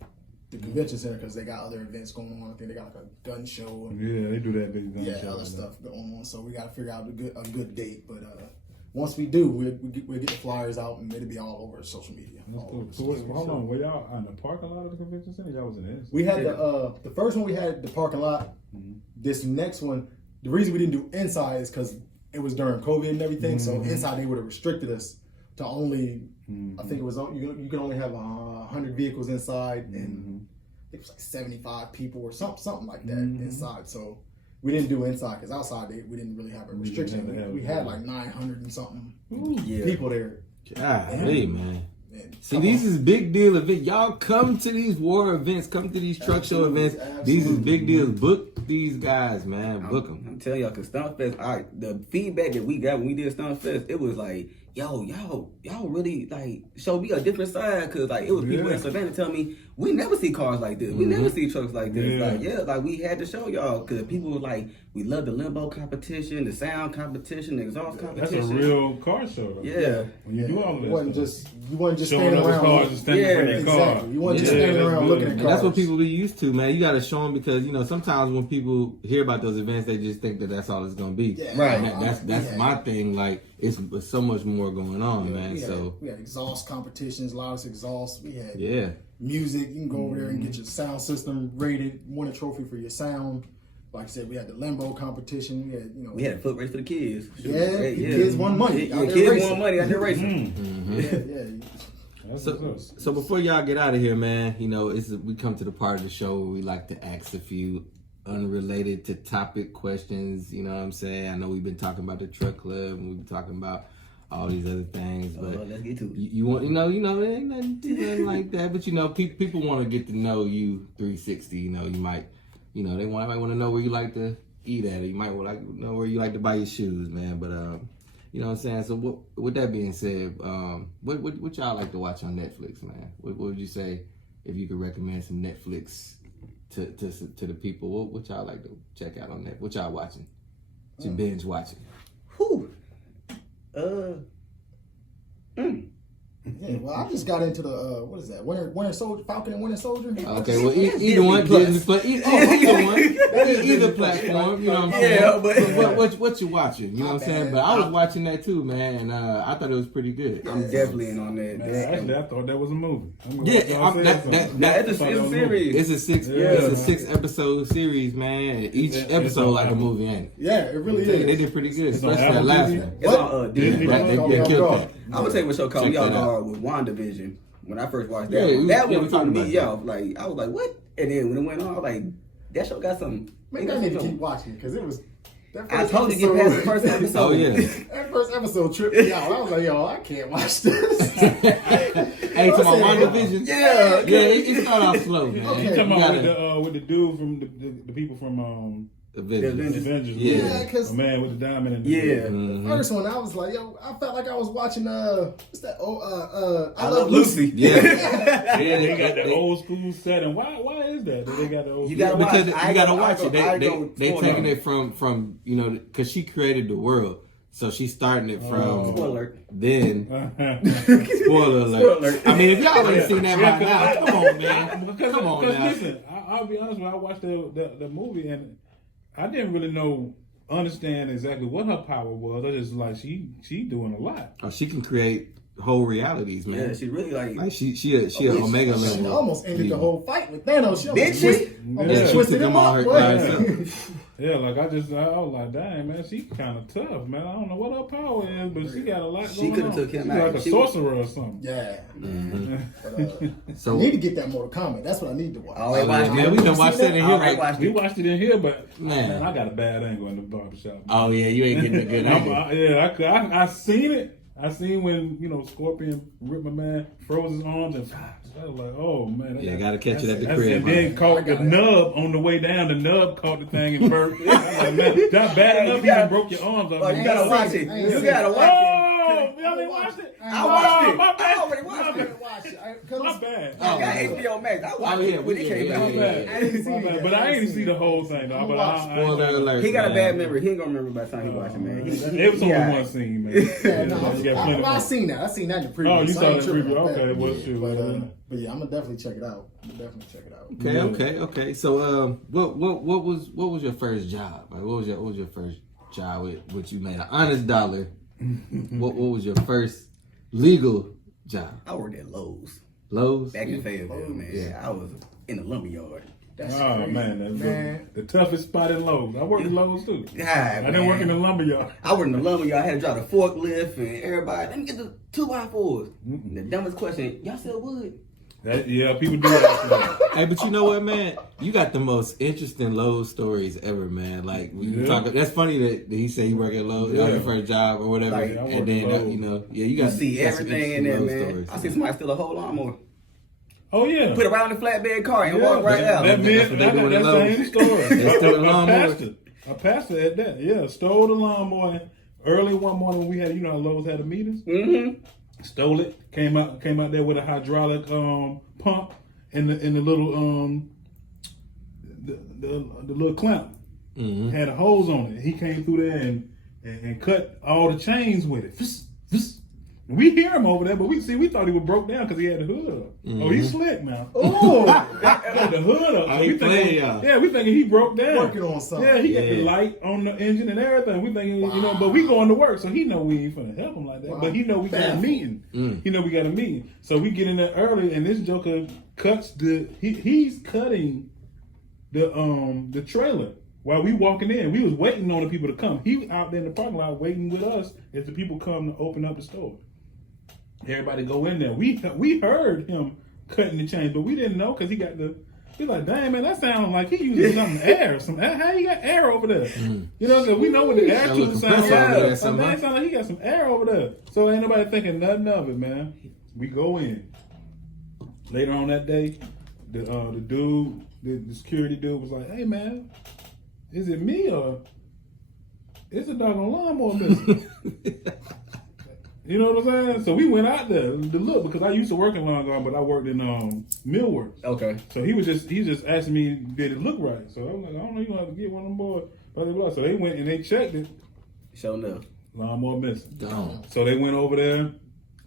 the convention center because they got other events going on. I think they got like a gun show and Yeah, they do that big gun show. other stuff going on. So we got to figure out a good date. But once we do, we'll get the flyers out and it'll be all over social media. That's cool. So wait, hold on, were y'all on the parking lot of the convention center? Y'all was in this? We had the first one we had the parking lot. This next one, the reason we didn't do inside is because it was during COVID and everything. So inside they would have restricted us to only, I think it was you can only have 100 vehicles inside, and I think it was like 75 people or something like that inside. So we didn't do inside because outside we didn't really have a restriction. We had like 900 and something people there. Golly, man. And See, these is big deal events. Y'all come to these WAR events, come to these truck show events. These is big deals. Book these guys, man. Book them. I'm telling y'all, because Stunt Fest, the feedback that we got when we did Stunt Fest, it was like, y'all really like show me a different side, because like it was people in Savannah telling me we never see cars like this, we never see trucks like this. Like we had to show y'all, because people were like, we love the limbo competition, the sound competition, the exhaust competition. That's a real car show. Right? When you do all of that, you wasn't just showing standing other around. cars and standing in their car. Exactly. You wasn't just standing around looking at cars. And that's what people be used to, man. You got to show them, because you know sometimes when people hear about those events, they just think that that's all it's gonna be. Right. And that's my thing. Like it's so much more going on, man. We had exhaust competitions, loudest exhaust. We had music. You can go over there and get your sound system rated, win a trophy for your sound. Like I said, we had the limbo competition. We had a foot race for the kids. Kids won money. Kids won money out there racing. So before y'all get out of here, man, you know, we come to the part of the show where we like to ask a few unrelated to topic questions. You know what I'm saying? I know we've been talking about the truck club and we've been talking about all these other things, but let's get to it. You want, there ain't nothing like that. But you know, people want to get to know you 360. You know, you might, they might want to know where you like to eat at, or you might want to know where you like to buy your shoes, man. But you know what I'm saying? So with that being said, what y'all like to watch on Netflix, man? What would you say if you could recommend some Netflix to the people? What y'all like to check out on that? What y'all watching? What you binge watching? Whew. Yeah, well, I just got into the what is that? Winter Soldier, Falcon and Winter Soldier. Okay, well, either one, either platform. You know what I'm saying? Yeah, but what you watching? You know what I'm saying? But I was watching that too, man, and I thought it was pretty good. I'm definitely in on that. Actually, I thought that was a movie. It's a series. It's a six episode series, man. Each episode like a movie, ain't it? Yeah, it really is. They did pretty good, especially that last one. It's on Disney. They killed that. I'm gonna tell you what show caught me off guard with WandaVision. When I first watched that, that one threw me off. Like I was like, "What?" And then when it went on, I was like, "That show got some." Maybe I need to keep watching because it was. I told you to get past the first episode. Oh yeah, that first episode tripped me out. I was like, "Yo, I can't watch this." Hey, to my WandaVision. Yeah, it started off slow, man. Okay. You talking about with the dude from the people from Avengers? Yeah, because man with the diamond in the first one, I was like, "Yo," I felt like I was watching what's that? I Love Lucy. Yeah, they got the old school setting. Why is that? They got the old you gotta watch it. They taking it from because she created the world. So she's starting it from then. Spoiler alert. I mean, if y'all already seen that by now, come on, man. Come on, now. Listen, I'll be honest. When I watched the movie, and I didn't really understand exactly what her power was. I just like she doing a lot. Oh, she can create whole realities, man. Yeah, she's really like she an omega level. She almost ended the whole fight with Thanos. Did she? Almost twisted him up. Yeah, like I was like, dang, man, she kind of tough, man. I don't know what her power is, but she got a lot going on. She could have took him She's out. like a sorcerer or something. Yeah. Mm-hmm. So I need to get that Mortal Kombat. That's what I need to watch. Oh, man, we done watched that in here. We watched it in here, but man, I got a bad angle in the barbershop. Man. Oh yeah, you ain't getting a good angle. I seen it. I seen when Scorpion ripped my man, froze his arms, and I was like, oh man. Yeah, gotta catch it at the crib. And then caught the nub on the way down. The nub caught the thing and burnt. I was like, man, that bad enough. You broke your arms off. Oh, you gotta watch it. You gotta watch it. Oh, y'all ain't watched it? I watched it. My bad. I already watched it. My bad. I got HBO Max. I watched it when it came out. My bad. But I ain't see the whole thing though. Spoiler alert. He got a bad memory. He ain't gonna remember by the time he watch it, man. It was only one scene, man. I seen that. I seen that in the preview. Oh, you saw the preview? Okay, well, shoot. But yeah, I'm gonna definitely check it out. Okay. So, what was your first job? Like, what was your first job with which you made an honest dollar? What was your first legal job? I worked at Lowe's. Lowe's? Back in Fayetteville, man. Yeah. I was in the lumber yard. That's crazy, man. The toughest spot in Lowe's. I worked in Lowe's too. God, I didn't work in the lumber yard. I worked in the lumber yard. I had to drive the forklift and everybody. Let me get the 2x4s. The dumbest question: y'all sell wood? Yeah, people do that. Hey, but you know what, man? You got the most interesting Lowe's stories ever, man. Like we talk. That's funny that he said he worked at Lowe's, your first job or whatever, like, and then you got to see everything in there, man. Stories, I see somebody steal a whole lawnmower. Oh yeah, put it around the flatbed car and walk right out. That same story. A pastor at that, yeah, stole the lawnmower early one morning when we had, Lowe's had the meetings. Mm-hmm. Stole it. Came out there with a hydraulic pump and the little the little clamp. Mm-hmm. Had a hose on it. He came through there and cut all the chains with it. We hear him over there, but we thought he was broke down because he had the hood up. Mm-hmm. Oh, he's slick now. Oh, the hood up. So we thinking he broke down. Working on something. Yeah, he got the light on the engine and everything. We thinking, but we going to work, so he know we ain't finna help him like that. Wow. But he know we got a meeting. He know we got a meeting. So we get in there early, and this joker cuts he's cutting the trailer. While we walking in, we was waiting on the people to come. He out there in the parking lot waiting with us as the people come to open up the store. Everybody go in there. We heard him cutting the chain, but we didn't know because he's like, dang man, that sounds like he using some air. How you got air over there? Mm. So we know what the air tube sounds like. Sound like he got some air over there. So ain't nobody thinking nothing of it, man. We go in. Later on that day, the security dude was like, hey man, is it me or is the doggone lawnmower missing? You know what I'm saying? So we went out there to look because I used to work in lawn garden, but I worked in millwork. Okay. So he just asking me, did it look right? So I was like, I don't know, you gonna have to get one of them boys. Blah, blah, blah. So they went and they checked it. Sure enough. Lawnmower missing. Gone. So they went over there.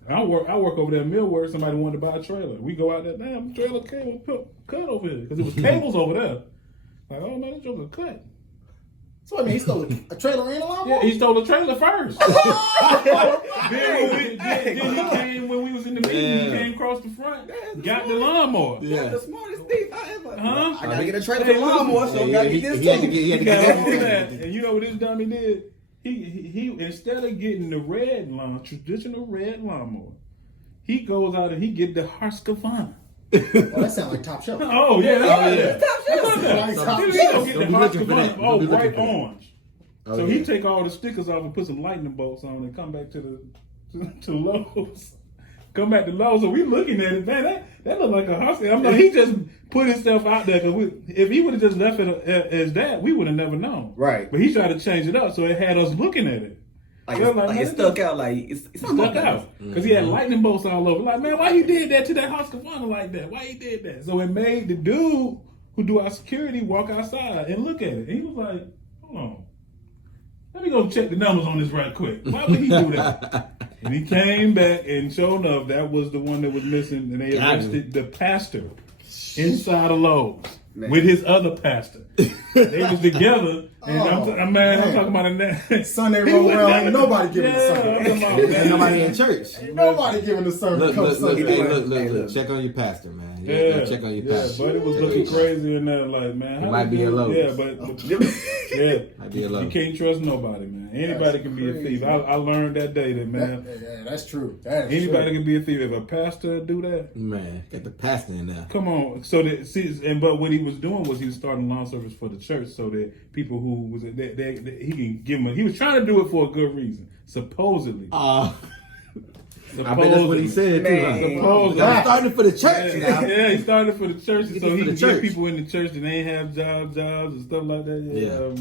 I work over there in millwork. Somebody wanted to buy a trailer. We go out there, damn, trailer cable cut over here because it was cables over there. Like, oh man, this joker's cut. So I mean, he stole a trailer and a lawnmower? Yeah, he stole the trailer first. then he came when we was in the meeting. He came across the front, got the lawnmower. That's the smartest thief I ever. Huh? I gotta get a trailer for the lawnmower, so I gotta get this too. He had to get that. And you know what this dummy did? He instead of getting the traditional red lawnmower, he goes out and he get the Husqvarna. Oh, that sounds like Top Shelf. Oh yeah, Top Shelf. He gonna get the Husqvarna. Oh, Don't be looking bright for that. orange. Oh, So yeah. he take all the stickers off and put some lightning bolts on and come back to Lowe's. Come back to Lowe's. So we looking at it, man. That look like a Husky. I'm like, he just put himself out there because if he would have just left it as that, we would have never known. Right. But he tried to change it up, so it had us looking at it. Like, We're like man, it stuck out. Like it's stuck out because he had lightning bolts all over. Like, man, why you did that to that Husqvarna like that? Why you did that? So it made the dude who do our security walk outside and look at it. And he was like, hold on. Let me go check the numbers on this right quick. Why would he do that? And he came back, and sure enough, that was the one that was missing. And they arrested the pastor inside of Lowe's with his other pastor. They was together, and I'm talking about a Sunday roll around, ain't nobody giving the sermon. Ain't nobody in church. Ain't nobody giving the sermon. Look. Check on your pastor, man. Yeah, check on your pastor. But it was looking crazy in there, like, man. It might be a Lowe's. Yeah, but Might be a Lowe's. you can't trust nobody, man. Anybody can be a thief. I learned that day that, man. Yeah, that's true. That is Anybody true. can be a thief. If a pastor do that, Man, got the pastor in there. come on. So that but what he was doing was he was starting lawn service for the church, so that people who was he can give him. He was trying to do it for a good reason, supposedly. I bet that's what he said too. Huh? Supposedly. I'm starting for the church now. Yeah, he started for the church, so he can church. get people in the church that ain't have jobs and stuff like that. Man. Yeah.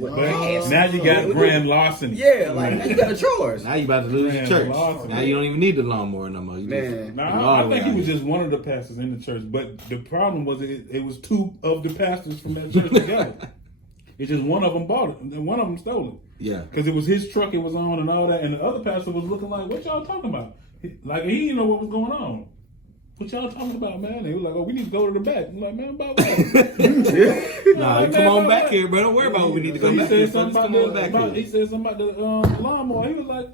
But now you got grand larceny. Yeah, like now you got the chores. Now you about to lose your church. Lost. Now you don't even need the lawnmower no more. You Man. I think he was just one of the pastors in the church, but the problem was it was two of the pastors from that church together. It's just one of them bought it, and then one of them stole it. Yeah. Because it was his truck it was on and all that, and the other pastor was looking like, what y'all talking about? Like, he didn't know what was going on. What y'all talking about, man? They was like, oh, we need to go to the back. I'm like, man, about what? Nah, come on back here, bro. Don't worry about what we need to go back here. He said something about the lawnmower. He was like,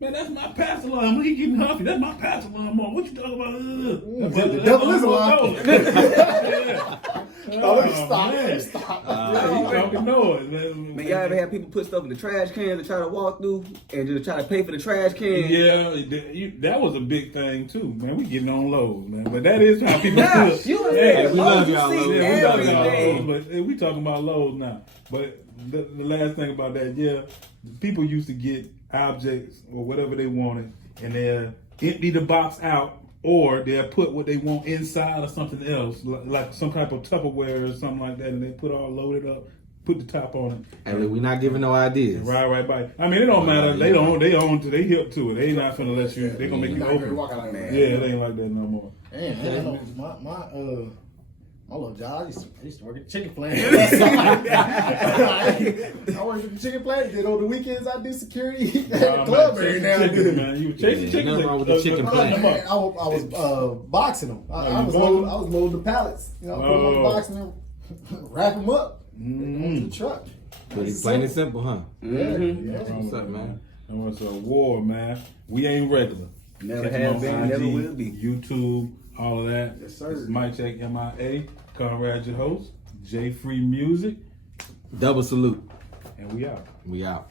man, that's my pastor lawnmower. He getting huffy. That's my pastor lawnmower. What you talking about? The devil is a lie. Stop. He talking noise, man. Man, y'all ever have people put stuff in the trash can to try to walk through and just try to pay for the trash can? Yeah, that was a big thing too, man. We getting on lows, man. But that is how people feel. we love y'all, Lowe's. Yeah, we love y'all, Lowe's. But we talking about lows now. But the last thing about that, people used to get objects or whatever they wanted, and they'll empty the box out, or they'll put what they want inside or something else, like some type of Tupperware or something like that, and they put all loaded up, put the top on it. Hey, look, we not giving no ideas. Right by. I mean, it don't matter. They hip to it. They ain't not finna let you. They gonna make you open. Yeah, it ain't like that no more. Man, I know my little job, I used to work at the chicken plant. I worked at the chicken plant. Then on the weekends, I do security at the club every now and then. Man, you were chasing chickens. Nothing wrong with the chicken plant. I was boxing them. I was loading the pallets. Put them on the box and then wrap them up. On the truck. Pretty plain and simple, huh? What's up, man? And what's a war, man? We ain't regular. Never have been, never will be. YouTube, all of that. Yes, sir. This is MicCheckM.I.A. Kunrad, your host. J Free Music. Double salute. And we out. We out.